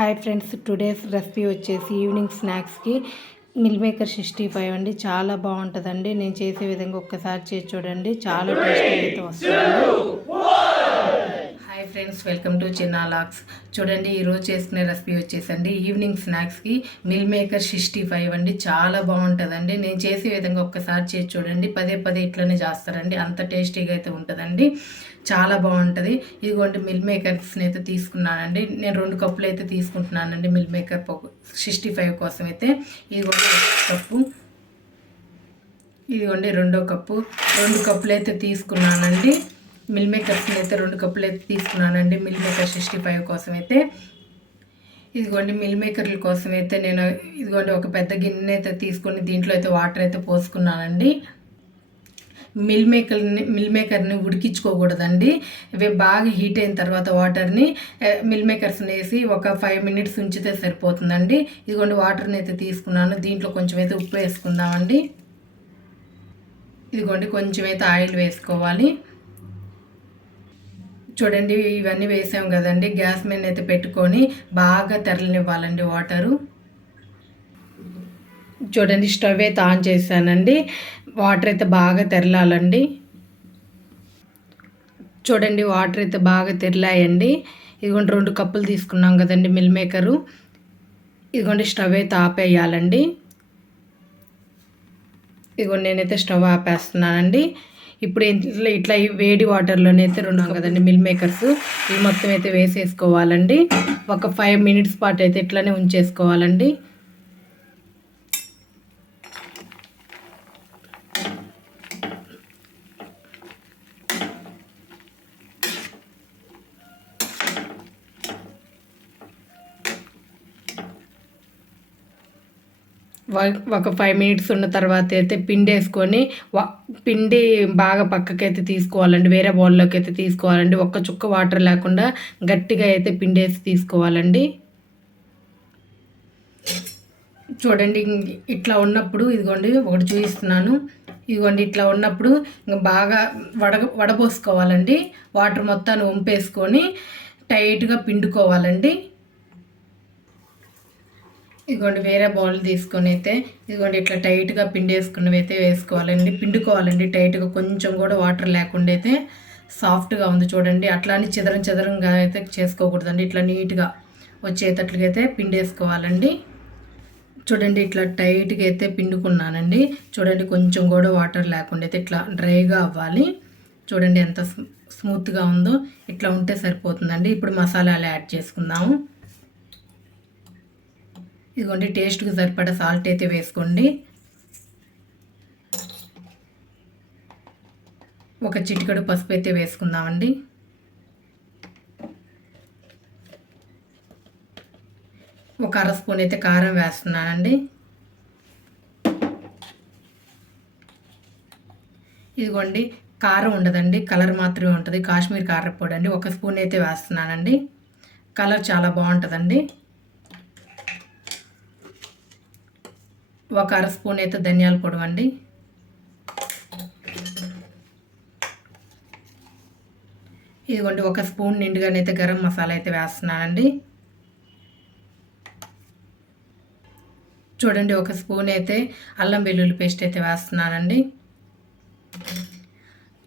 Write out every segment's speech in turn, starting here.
Hi friends, today's recipe వచ్చేసి evening స్నాక్స్కి meal maker 65 అండి. చాలా బాగుంటుందండి. నేను చేసే విధంగా ఒక్కసారి చేసి చూడండి, చాలా టేస్టీ అయితే వస్తుంది. హాయ్ ఫ్రెండ్స్, వెల్కమ్ టు చిన్న లాక్స్. చూడండి, ఈరోజు చేసుకునే రెసిపీ వచ్చేసండి ఈవినింగ్ స్నాక్స్కి మిల్ మేకర్ 65 అండి. చాలా బాగుంటుందండి. నేను చేసే విధంగా ఒక్కసారి చేసి చూడండి, పదే పదే ఇట్లనే చేస్తారండి, అంత టేస్టీగా అయితే ఉంటుందండి. చాలా బాగుంటుంది. ఇదిగోండి మిల్ మేకర్స్ని అయితే తీసుకున్నానండి. నేను 2 కప్పులు అయితే తీసుకుంటున్నానండి మిల్ మేకర్ 65 కోసం అయితే. ఇదిగోండి 1 కప్పు, ఇదిగోండి 2వ కప్పు, 2 కప్పులు అయితే తీసుకున్నానండి. మిల్ మేకర్స్ని అయితే 2 కప్పులు అయితే తీసుకున్నానండి మిల్ మేకర్ 65 కోసం అయితే. ఇదిగోండి మిల్ మేకర్ల కోసం అయితే నేను ఇదిగోండి ఒక పెద్ద గిన్నె అయితే తీసుకొని దీంట్లో అయితే వాటర్ అయితే పోసుకున్నానండి. మిల్ మేకర్ని ఉడికించుకోకూడదండి. ఇవి బాగా హీట్ అయిన తర్వాత వాటర్ని మిల్ మేకర్స్ని వేసి ఒక 5 మినిట్స్ ఉంచితే సరిపోతుందండి. ఇదిగోండి వాటర్ని అయితే తీసుకున్నాను. దీంట్లో కొంచెం అయితే ఉప్పు వేసుకుందామండి. ఇదిగోండి కొంచెం అయితే ఆయిల్ వేసుకోవాలి. చూడండి, ఇవన్నీ వేసాం కదండి. గ్యాస్ మీద అయితే పెట్టుకొని బాగా తెరలనివ్వాలండి వాటరు. చూడండి, స్టవ్ అయితే ఆన్ చేశానండి. వాటర్ అయితే బాగా తెరలాలండి. చూడండి, వాటర్ అయితే బాగా తెరలాయండి. ఇదిగోండి 2 కప్పులు తీసుకున్నాం కదండి మిల్ మేకరు. ఇదిగోండి స్టవ్ అయితే ఆపేయాలండి. ఇదిగోండి నేనైతే స్టవ్ ఆపేస్తున్నానండి. ఇప్పుడు ఇట్లా వేడి వాటర్లోనైతే 2 కదండి మిల్ మేకర్స్, ఇవి మొత్తం అయితే వేసేసుకోవాలండి. ఒక 5 మినిట్స్ పాటు అయితే ఇట్లానే ఉంచేసుకోవాలండి. ఒక 5 మినిట్స్ ఉన్న తర్వాత అయితే పిండి వేసుకొని పిండి బాగా పక్కకైతే తీసుకోవాలండి. వేరే బౌల్లోకి అయితే తీసుకోవాలండి. ఒక్క చుక్క వాటర్ లేకుండా గట్టిగా అయితే పిండి వేసి తీసుకోవాలండి. చూడండి, ఇట్లా ఉన్నప్పుడు ఇదిగోండి ఒకటి చూపిస్తున్నాను. ఇదిగోండి ఇట్లా ఉన్నప్పుడు బాగా వడబోసుకోవాలండి. వాటర్ మొత్తాన్ని వంపేసుకొని టైట్గా పిండుకోవాలండి. ఇదిగోండి వేరే బౌల్ తీసుకొని అయితే ఇదిగోండి ఇట్లా టైట్గా పిండి వేసుకున్నవి అయితే వేసుకోవాలండి. పిండుకోవాలండి టైట్గా, కొంచెం కూడా వాటర్ లేకుండా అయితే. సాఫ్ట్గా ఉంది చూడండి. అట్లా అని చెదరంగా అయితే చేసుకోకూడదండి. ఇట్లా నీట్గా వచ్చేటట్లుగా అయితే పిండి వేసుకోవాలండి. చూడండి, ఇట్లా టైట్గా అయితే పిండుకున్నానండి. చూడండి, కొంచెం కూడా వాటర్ లేకుండా అయితే ఇట్లా డ్రైగా అవ్వాలి. చూడండి ఎంత స్మూత్గా ఉందో. ఇట్లా ఉంటే సరిపోతుందండి. ఇప్పుడు మసాలాలు యాడ్ చేసుకుందాము. ఇదిగోండి టేస్ట్కి సరిపడా సాల్ట్ అయితే వేసుకోండి. ఒక చిటికెడు పసుపు అయితే వేసుకుందామండి. ఒక 1/2 స్పూన్ అయితే కారం వేస్తున్నానండి. ఇదిగోండి కారం ఉండదండి, కలర్ మాత్రమే ఉంటుంది. కాశ్మీర్ కారపొడి అండి. 1 స్పూన్ అయితే వేస్తున్నానండి. కలర్ చాలా బాగుంటుందండి. ఒక 1/2 స్పూన్ అయితే ధనియాల పొడి అండి. ఇదిగోండి 1 స్పూన్ నిండుగానైతే గరం మసాలా అయితే వేస్తున్నానండి. చూడండి 1 స్పూన్ అయితే అల్లం వెల్లుల్లి పేస్ట్ అయితే వేస్తున్నానండి.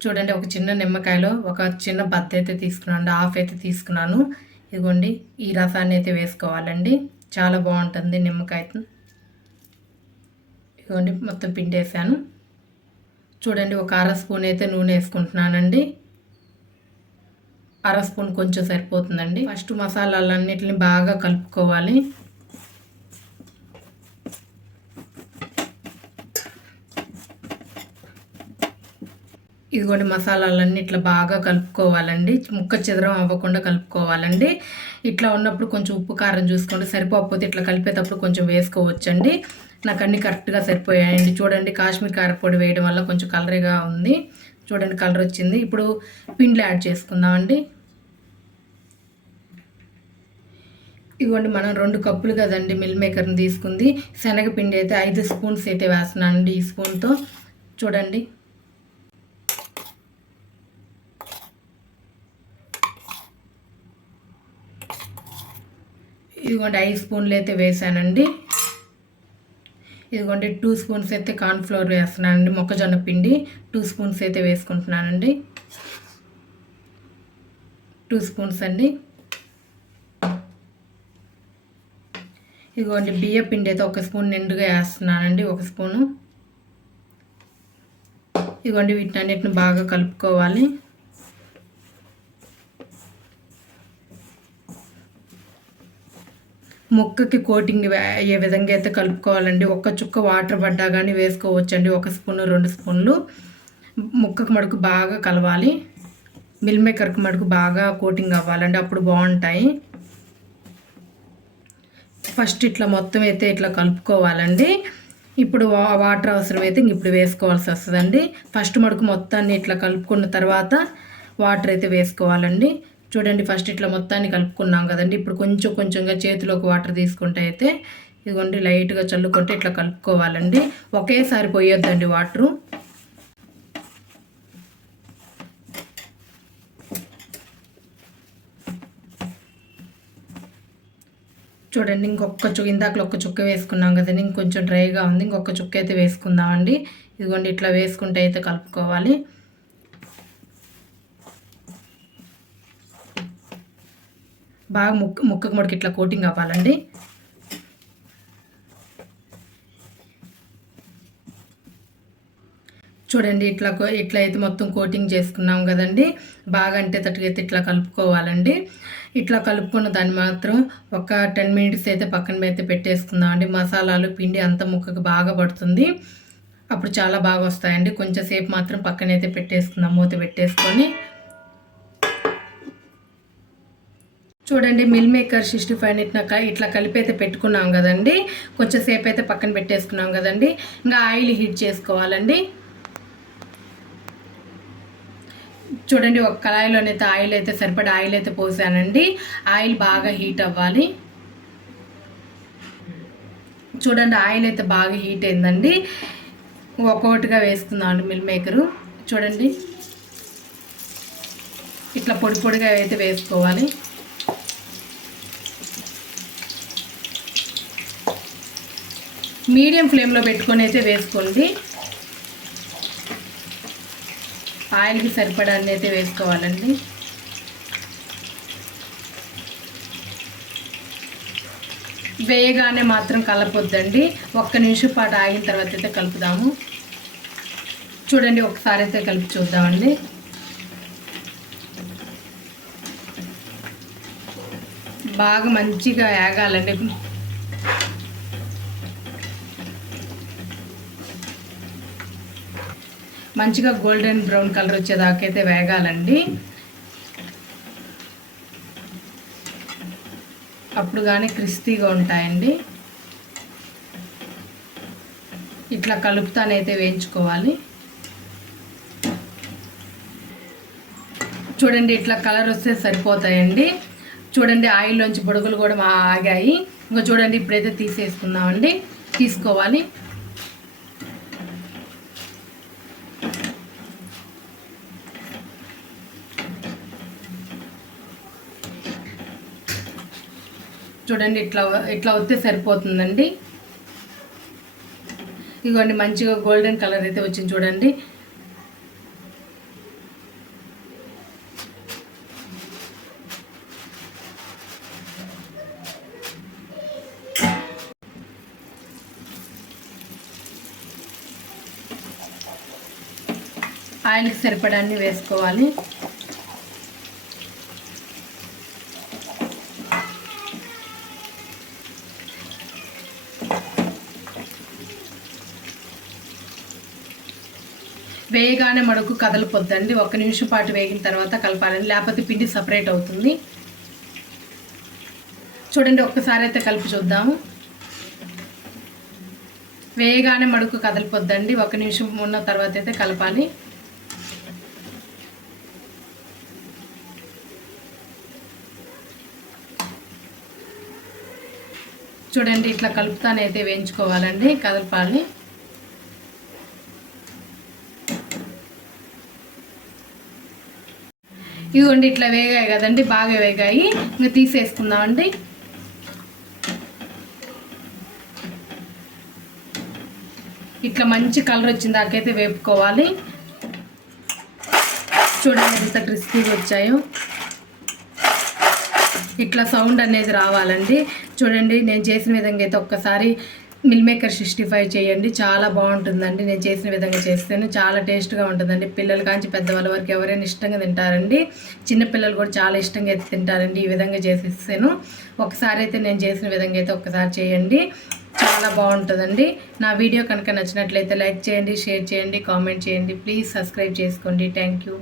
చూడండి, ఒక చిన్న నిమ్మకాయలో ఒక చిన్న బద్ద అయితే తీసుకున్నాను, హాఫ్ అయితే తీసుకున్నాను. ఇదిగోండి ఈ రసాన్ని అయితే వేసుకోవాలండి. చాలా బాగుంటుంది నిమ్మకాయతో. ఇదిగోండి మొత్తం పిండి వేసాను. చూడండి, ఒక 1/2 స్పూన్ అయితే నూనె వేసుకుంటున్నానండి. 1/2 స్పూన్ కొంచెం సరిపోతుందండి. ఫస్ట్ మసాలాలన్నిటిని బాగా కలుపుకోవాలి. ఇదిగోండి మసాలాలన్నీ ఇట్లా బాగా కలుపుకోవాలండి. ముక్క చెదరం అవ్వకుండా కలుపుకోవాలండి. ఇట్లా ఉన్నప్పుడు కొంచెం ఉప్పు కారం చూసుకోండి. సరిపోకపోతే ఇట్లా కలిపేటప్పుడు కొంచెం వేసుకోవచ్చండి. నాకు అన్నీ కరెక్ట్గా సరిపోయాయండి. చూడండి, కాశ్మీర్ కారపొడి వేయడం వల్ల కొంచెం కలర్గా ఉంది. చూడండి కలర్ వచ్చింది. ఇప్పుడు పిండిలు యాడ్ చేసుకుందామండి. ఇదిగోండి మనం 2 కప్పులు కదండి మిల్ మేకర్ని తీసుకుంది. శనగపిండి అయితే 5 స్పూన్స్ అయితే వేస్తున్నానండి ఈ స్పూన్తో. చూడండి, ఇదిగోండి 5 స్పూన్లు అయితే వేసానండి. ఇదిగోండి 2 స్పూన్స్ అయితే కార్న్ఫ్లోర్ వేస్తున్నానండి, మొక్కజొన్న పిండి 2 స్పూన్స్ అయితే వేసుకుంటున్నానండి. 2 స్పూన్స్ అండి. ఇదిగోండి బియ్య పిండి అయితే 1 స్పూన్ నిండుగా వేస్తున్నానండి, 1 స్పూను. ఇదిగోండి వీటన్నిటిని బాగా కలుపుకోవాలి. ముక్కకి కోటింగ్ అయ్యే విధంగా అయితే కలుపుకోవాలండి. 1 చుక్క వాటర్ పడ్డా కానీ వేసుకోవచ్చండి, 1 స్పూను 2 స్పూన్లు. ముక్కకు మడుకు బాగా కలవాలి, మిల్ మేకర్కి మడుకు బాగా కోటింగ్ అవ్వాలండి, అప్పుడు బాగుంటాయి. ఫస్ట్ ఇట్లా మొత్తం అయితే ఇట్లా కలుపుకోవాలండి. ఇప్పుడు వాటర్ అవసరమైతే ఇప్పుడు వేసుకోవాల్సి వస్తుందండి. ఫస్ట్ మడుకు మొత్తాన్ని ఇట్లా కలుపుకున్న తర్వాత వాటర్ అయితే వేసుకోవాలండి. చూడండి ఫస్ట్ ఇట్లా మొత్తాన్ని కలుపుకున్నాం కదండి. ఇప్పుడు కొంచెం కొంచెంగా చేతిలోకి వాటర్ తీసుకుంటే అయితే ఇదిగోండి లైట్గా చల్లుకుంటే ఇట్లా కలుపుకోవాలండి. ఒకేసారి పోయొద్దండి వాటరు. చూడండి ఇందాకలో 1 చుక్క వేసుకున్నాం కదండి, ఇంకొంచెం డ్రైగా ఉంది, ఇంకొక చుక్క అయితే వేసుకుందామండి. ఇదిగోండి ఇట్లా వేసుకుంటే అయితే కలుపుకోవాలి. బాగా ముక్కకు ముడికి ఇట్లా కోటింగ్ అవ్వాలండి. చూడండి ఇట్లా అయితే మొత్తం కోటింగ్ చేసుకున్నాం కదండి. బాగా అంటే తట్టుకైతే ఇట్లా కలుపుకోవాలండి. ఇట్లా కలుపుకున్న దాన్ని మాత్రం ఒక 10 మినిట్స్ అయితే పక్కన అయితే పెట్టేసుకుందాం అండి. మసాలాలు పిండి అంతా ముక్కకు బాగా పడుతుంది, అప్పుడు చాలా బాగా వస్తాయండి. కొంచెం సేపు మాత్రం పక్కనైతే పెట్టేసుకుందాం, మూత పెట్టేసుకొని. చూడండి మిల్ మేకర్ 65 ఇట్లా కలిపి అయితే పెట్టుకున్నాం కదండి. కొంచెం సేపు అయితే పక్కన పెట్టేసుకున్నాం కదండి. ఇంకా ఆయిల్ హీట్ చేసుకోవాలండి. చూడండి ఒక కళాయిలోనైతే ఆయిల్ అయితే సరిపడా ఆయిల్ అయితే పోసానండి. ఆయిల్ బాగా హీట్ అవ్వాలి. చూడండి ఆయిల్ అయితే బాగా హీట్ అయిందండి. ఒక్కొక్కటిగా వేసుకుందాం అండి మిల్ మేకరు. చూడండి ఇట్లా పొడి పొడిగా అయితే వేసుకోవాలి. మీడియం ఫ్లేమ్లో పెట్టుకొని అయితే వేసుకోండి. ఆయిల్కి సరిపడా అయితే వేసుకోవాలండి. వేయగానే మాత్రం కలపొద్దండి, 1 నిమిషం పాటు ఆగిన తర్వాత అయితే కలుపుదాము. చూడండి ఒకసారి అయితే కలిపి చూద్దామండి. బాగా మంచిగా వేగాలండి. మంచిగా గోల్డెన్ బ్రౌన్ కలర్ వచ్చేదాకైతే వేగాలండి. అప్పుడు కానీ క్రిస్పీగా ఉంటాయండి. ఇట్లా కలుపుతానైతే వేయించుకోవాలి. చూడండి ఇట్లా కలర్ వస్తే సరిపోతాయండి. చూడండి ఆయిల్లోంచి బుడగలు కూడా ఆగాయి. ఇంకా చూడండి ఇప్పుడైతే తీసేసుకుందామండి, తీసుకోవాలి. చూడండి ఇట్లా వస్తే సరిపోతుందండి. ఇదిగోండి మంచిగా గోల్డెన్ కలర్ అయితే వచ్చింది చూడండి. ఆయిల్కి సరిపడాన్ని వేసుకోవాలి. వేయగానే మడుకు కదలపొద్దండి, 1 నిమిషం పాటు వేగిన తర్వాత కలపాలండి, లేకపోతే పిండి సపరేట్ అవుతుంది. చూడండి ఒక్కసారి అయితే కలిపి చూద్దాము. వేయగానే మడుకు కదలపొద్దండి, 1 నిమిషం ఉన్న తర్వాత అయితే కలపాలి. చూడండి ఇట్లా కలుపుతానైతే వేయించుకోవాలండి, కదపాలి. ఇదిగోండి ఇట్లా వేగాయి కదండి, బాగా వేగాయి. ఇంకా తీసేసుకుందామండి. ఇట్లా మంచి కలర్ వచ్చిన దాకైతే వేపుకోవాలి. చూడండి ఎంత క్రిస్పీగా వచ్చాయో. ఇట్లా సౌండ్ అనేది రావాలండి. చూడండి నేను చేసిన విధంగా అయితే ఒక్కసారి మిల్ మేకర్ 65 చేయండి, చాలా బాగుంటుందండి. నేను చేసిన విధంగా చేస్తాను, చాలా టేస్ట్గా ఉంటుందండి. పిల్లలు కాంచి పెద్దవాళ్ళ వరకు ఎవరైనా ఇష్టంగా తింటారండి. చిన్నపిల్లలు కూడా చాలా ఇష్టంగా అయితే తింటారండి ఈ విధంగా చేసిస్తాను. ఒకసారి అయితే నేను చేసిన విధంగా అయితే ఒక్కసారి చేయండి, చాలా బాగుంటుందండి. నా వీడియో కనుక నచ్చినట్లయితే లైక్ చేయండి, షేర్ చేయండి, కామెంట్ చేయండి. ప్లీజ్ సబ్స్క్రైబ్ చేసుకోండి. Thank you.